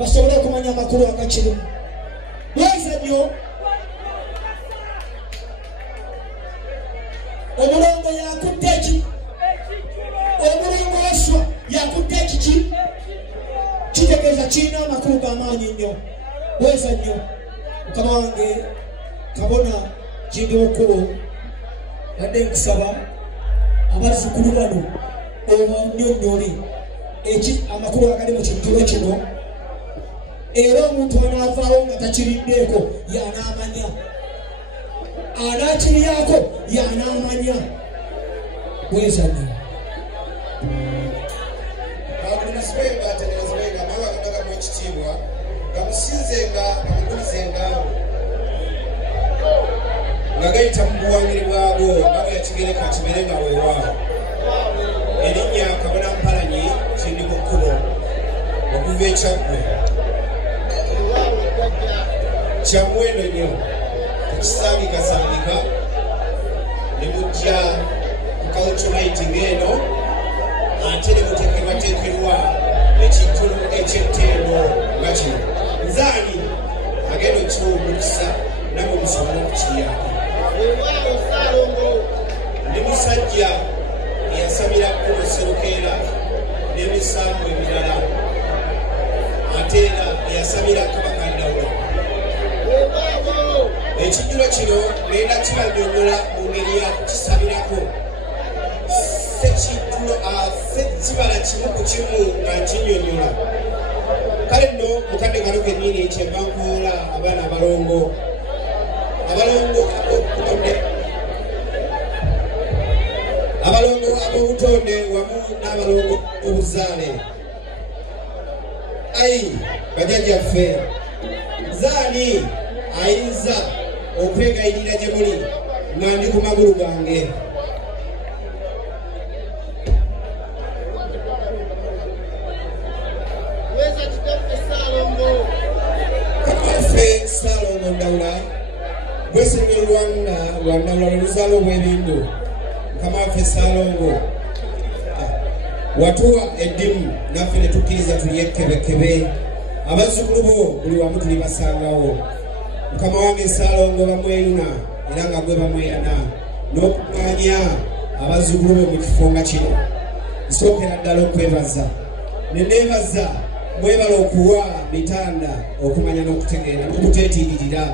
basobole okumanya amakulu agakirimu. Lwaiza nnyo omulongo yakutte eki, omulongo weswa yakutte ekiki, kitegeeza kirina amakulu g'amaanyi nnyo. Lwaiza nnyo mukama wange kabona Jimbi Okulu badde nkusaba abazzukulu bano obanyonnyole amakulu agali mu kintulo kino, era omuntu anaavaawo nga takiriddeeko y'anaamanya, anaakiriyako y'anaamanya. Bweza nnyo Sibenga ategerezebenga nawe agadaga mu ekitiibwa gamusinzenga amugulizenga nga gayita mu buwangiri bwabwo nga bwe yakigereka kibere nga weewaawo. Erinnya Kabona Mpalanyi kindi mu kkubo okuva ekyaggwe kya muwendo nnyo, tekisangikasangika ne mujja ku culturite ng'eno ate ne muteekerwateekerwa ekintu eky'ettendo nga kino. Nzaani agenda okiwummukisa namwe musobole okukiyamba. Ndi musajja eyasamira kkubo Serukeera n'emisango emirala, ate era eyasamira Kabaka Ndawula. Ekijjulo kino ngenda kibanyonnyola mu ngeri ya kukisabirako. Sekibala kimu ku kimu nga nkinyonnyola. Kale nno mukadde kano kennyini kyemba nkoola abaana abalongo ab'obutonde wamu n'abalongo obuzaale. Ayi bajjajjaffe, zaani ayinza okwegayirira gye muli nga ndi ku magulu gange? Saalongo Ndawula bwesengero lwa Ndawula luzaalo obw'ebindu. Mukama waffe Saalongo watuwa eddimu naffe ne tukkiriza tuli ekkebekebe. Abazzukulu bo buli wamu tuli basangawo. Mukama wange Saalongo bamweyuna era nga gwe bamweyana n'okumanya abazzukulu bo mu kifo nga kino. Nsookera ddala okwebaza ne neebaza mwebala okuwa bitanda okumanya n'okutegeera n'okuteetiiririra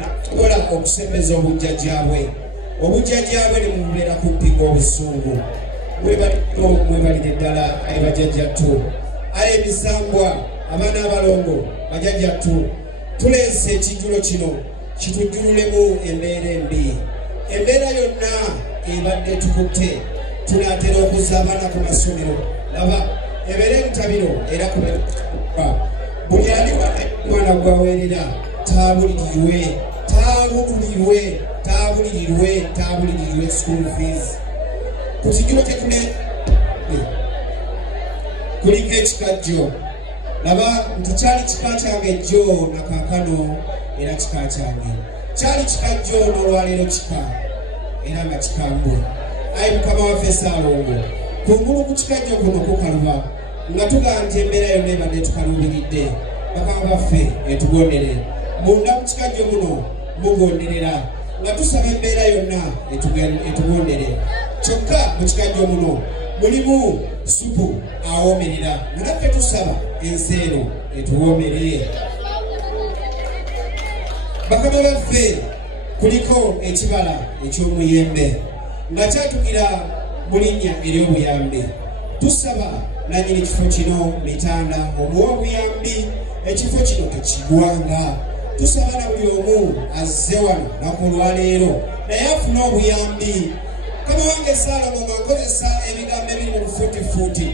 nakukola okusembeza obujjajjabwe ne mubeera ku mpiga obusungu. Mwebalire ddala ayi bajjajjattu, ayi emisambwa, abaana abalongo, bajjajjattu, tuleese ekijjulo kino kitujjululemu embeera embi. Embeera yonna ebadde tukutte, tunaatera okuzza abaana ku masomero. Laba ebeera ebitabiro era kuba buli ali mwana gwaweerera taabulirirwe school fees. Ku kijjulo tekune kuliko ekikajjo. Laba nti kyali kika kyange jjo na kaakano era kika kyange. Kyali kikajjo n'olwaleero kika era nga kikambwe. Ayi Mukama waffe Saalongo, kungulu ku kikajjo kuno kukaluba nga tugaa nti embeera yonna ebadde tukaluubiridde. Bakama baffe etugondere munda mu kikajjo muno mugonderera nga tusaba embeera yonna etugondere. Kyokka mu kikajjo muno mulimu supu awoomerera nga naffe tusaba ensi eno etuwoomere. Bakama baffe kuliko ekibala eky'omuyembe nga kyatugira mu linnya ery'obuyambi. Tusaba nannyini kifo kino Mitanda omuwa obuyambi, ekifo kino tekigwanga. Tusaba na buli omu azze wano naku olwaleero naye afune obuyambi. Kama wange Saalongo nga nkozesa ebigambo ebiri mu bufuutifuuti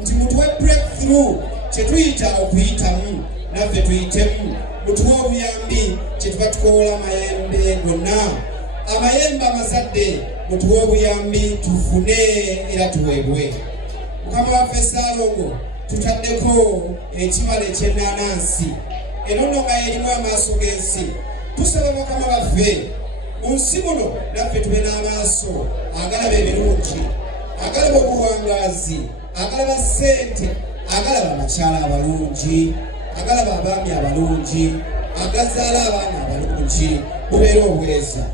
nti mutuwe breakthrough kyetuyita okuyitamu naffe tuyitemu. Mutuwe obuyambi kyetuba tukoola amayembe gonna, amayembe amazadde mutuwe obuyambi tufune era tuweebwe. Mukama waffe Saalongo tutaddeko ekibala eky'ennaanansi enono nga erimu amaaso g'ensi. Tusaba bakama baffe mu nsi muno naffe tube n'amaaso agalaba ebirungi, agalaba obuwangaazi, agalaba ssente, agalaba abakyala abalungi. agalaba abaami abalungi agazaala abaana abalungi bubeera obweza.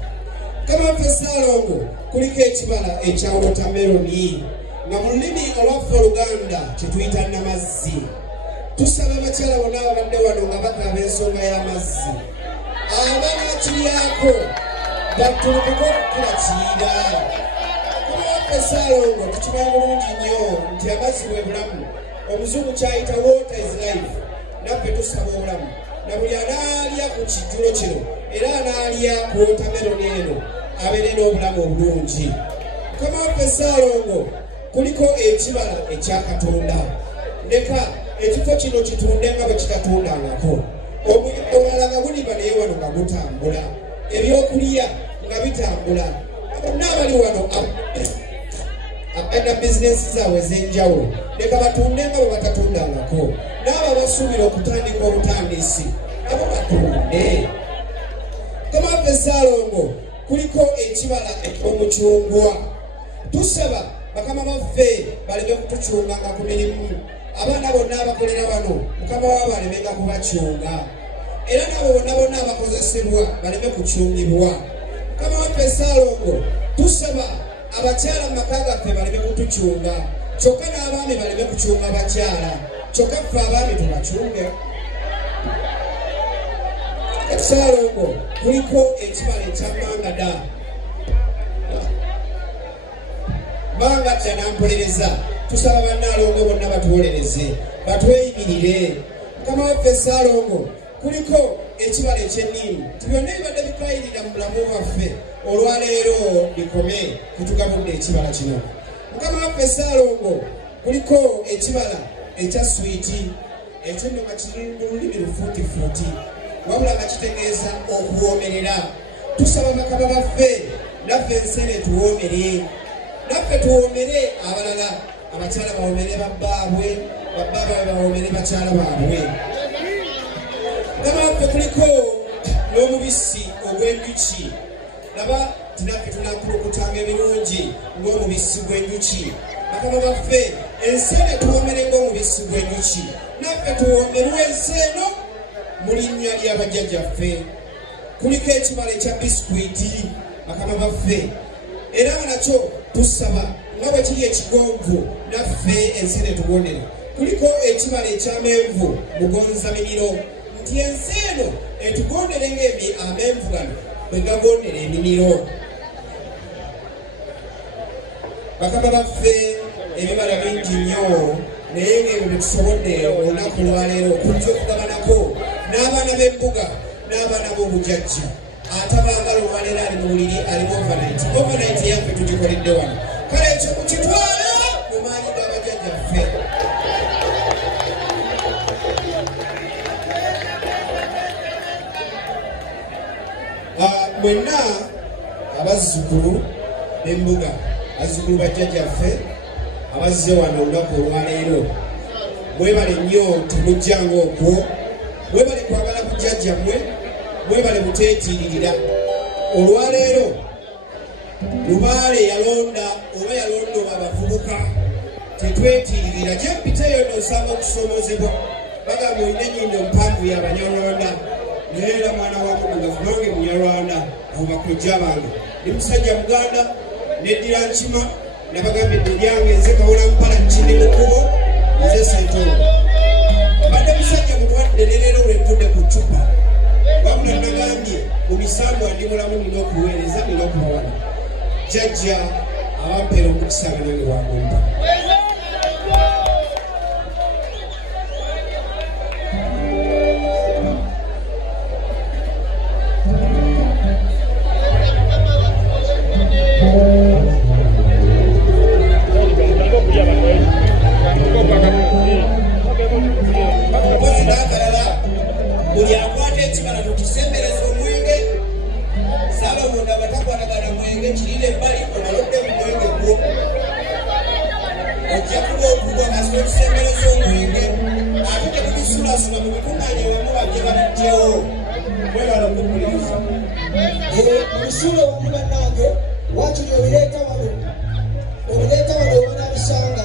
Mukama waffe Ssaalongo kuliko ekibala ekya wotameroni nga mu lulimi olwaffe Oluganda kyetuyita namazzi. Tusaba abakyala bonna ababadde wano nga bakaaba ensonga y'amazzi abanakiryako batulukuko okukirakiira. Mukama waffe Ssaalongo tukimanyi bulungi nnyo nti amazzi bwe bulamu. Omuzungu kyayita water is life. Naffe tusaba obulamu na buli anaalya ku kijjulo kino era anaalya ku wotameroni eno abeere n'obulamu obulungi. Mukama waffe Ssaalongo kuliko ekibala ekya Katonda. Leka ekifo kino kitunde nga bwe kitatundangako. Omulala nga guliba naye wano nga gutambula, ebyokulya nga bitambula. Bonna abali wano abalina bizinesi zaabwe ez'enjawulo leka batunde nga bwe batatundangako. N'abo abasuubira okutandika obutandisi abo batunde. Mukama waffe Ssaalongo kuliko ekibala eky'omucungwa. Tusaba bakama baffe baleme kutucunganga ku mirimu. Abaana bonna abakolera bano Mukama waabo alemenga kubacunga, era nabo bonna abakozesebwa baleme kucungibwa. Mukama waffe Ssaalongo tusaba abakyala mu maka gaffe baleme kutucunga, kyokka n'abaami baleme kucunga abakyala, kyokka ffe abaami tubacunge. Ssaalongo kuliko ekibala ekya mangada. Mangada nampolereza. Tusaba bannaalongo bonna batuwolereze batweyimirire. Mukama waffe Ssaalongo kuliko ekibala eky'enniimu. Byonna ebibadde bikayirira mu bulamu bwaffe olwaleero bikome kutugabudde ekibala kino. Mukama waffe Ssaalongo kuliko ekibala ekya swiiti. Ekyo nno nga kiri mu lulimi lufuutifuuti wabula nga kitegeeza okuwoomerera. Tusaba bakama baffe naffe ensene tuwoomere, naffe tuwoomere abalala. Abakyala bawoomere babbaabwe, babbaabwe bawoomere bakyala baabwe. Mukama waffe kuliko n'omubisi ogw'enjuki. Laba tinaffe tunakulukutanga ebirungi ng'omubisi gw'enjuki. Bakama baffe ensene tuwoomere ng'omubisi gw'enjuki. Naffe tuwoomerwe enseeno mu linnya lya bajjajjaffe. Kuliko ekibala ekya bisikuiti bakama baffe, era nga nakyo tusaba nga bwe kiri ekigonvu naffe ensene tugondere. Kuliko ekibala eky'amenvu mugonza mimiro, nti enseeno etugondere ng'amenvu gano bwe gagondera emimiro. Bakama baffe ebibala bingi nnyo naye ng'ebyo byetusobodde olunaku lwaleero okujja okugabanako n'abaana b'embuga n'abaana b'obujjajja. Atabangala olwaleero ali mu buliri alimu overnight. Overnight yaffe tugikoledde wano. Kale ekyo mukitwala mu maanyi g'abajjajjaffe. Mwenna abazzukulu b'embuga, bazzukulu bajjajjaffe abazze wano olunaku olwaleero, mwebale nnyo temujjanga okwo, mwebale kwagala bujjajjammwe, mwebale buteetiiririra. Olwaleero Lubaale yalonda oba yalondoba abavubuka, tetwetiiririra. Gye mpiteeyo n'osanga okusoomozebwa bagamba olina ennyindo mpanvu y'Abanyarwanda. Naye era mwana wa Muganga kubange Munyarwanda, abo bakojja bange ndi musajja Muganda neddira nkima nabagambye edde lyange nze Kawola Mpala nkindi mu kkubo nze Ssentongo. Badde musajja mulwadde leero lwenvudde ku ccupa wabula nagambye mu misango andi mulamu nina okuweereza nina okubawana. Jjajja abampeera omukisa nga nange wagomba. Buli akwata ekibala tukisembereza omwenge. Salomo ndabatakwatagana mwenge kirira ebbali onalodde mu mwenge gwo. Ojja kuba okugwa kasita okisembereza omwenge ate tetugusulasula mu bikuŋŋaanya wamu bajje babijjewo. Mwebala okumpuliriza. Musule wamu bannange wakiri obireeta wano, obireeta wano obanabisanga.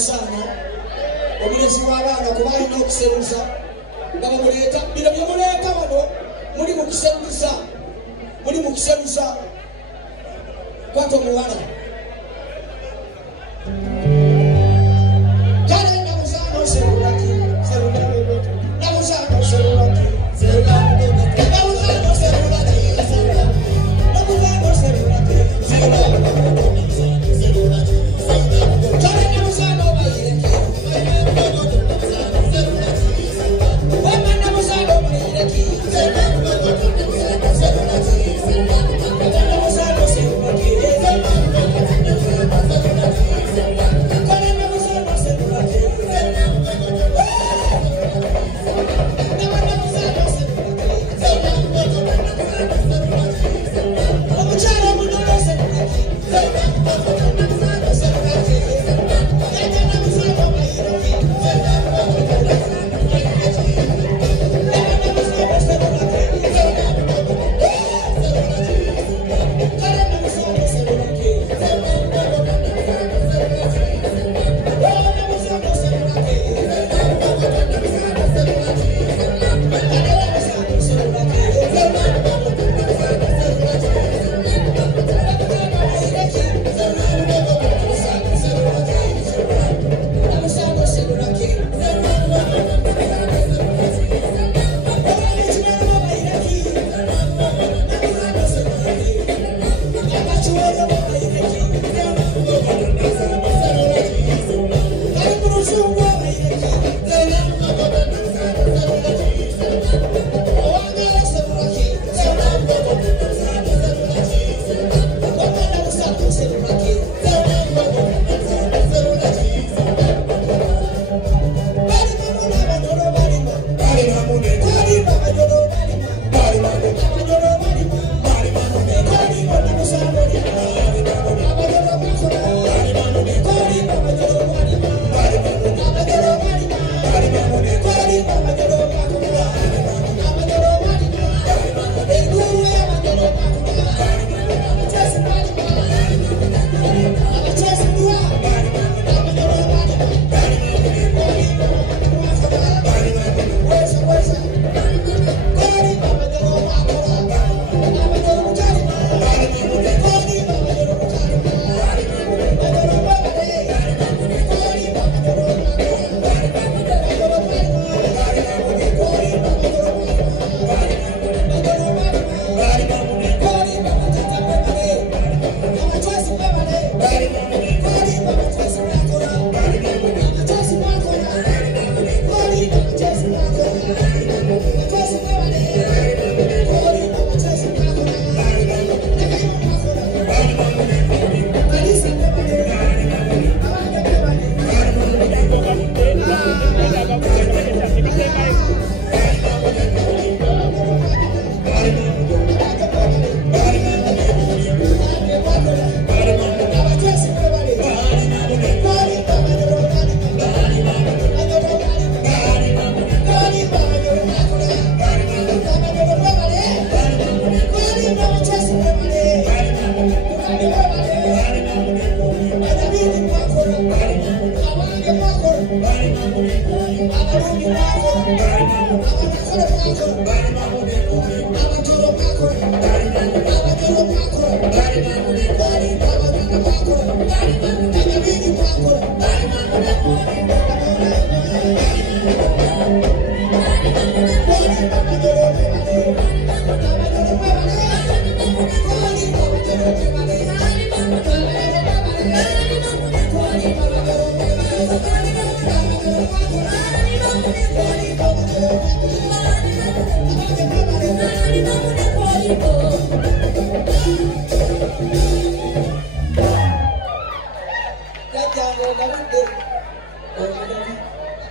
Musana omulezi w'abaana kuba alina okuseruza nga bamuleeta bino bye muleeta wano muli mu kuseruza kwata omuwala kale namuzaana oserulaki namuzaana oserulaki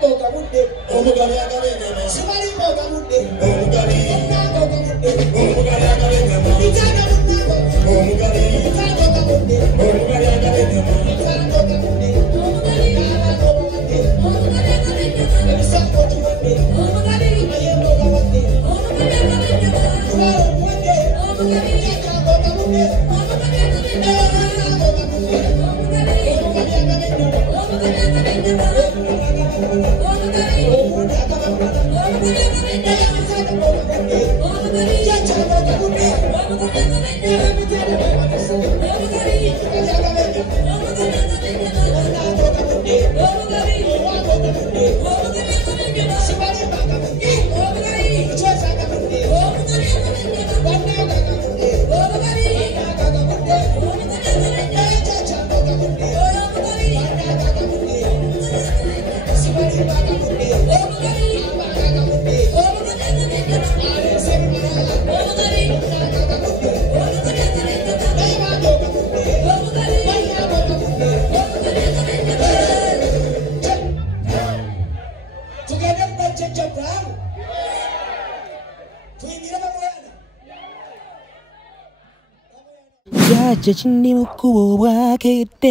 Oh, 자신이 묻고 와 그때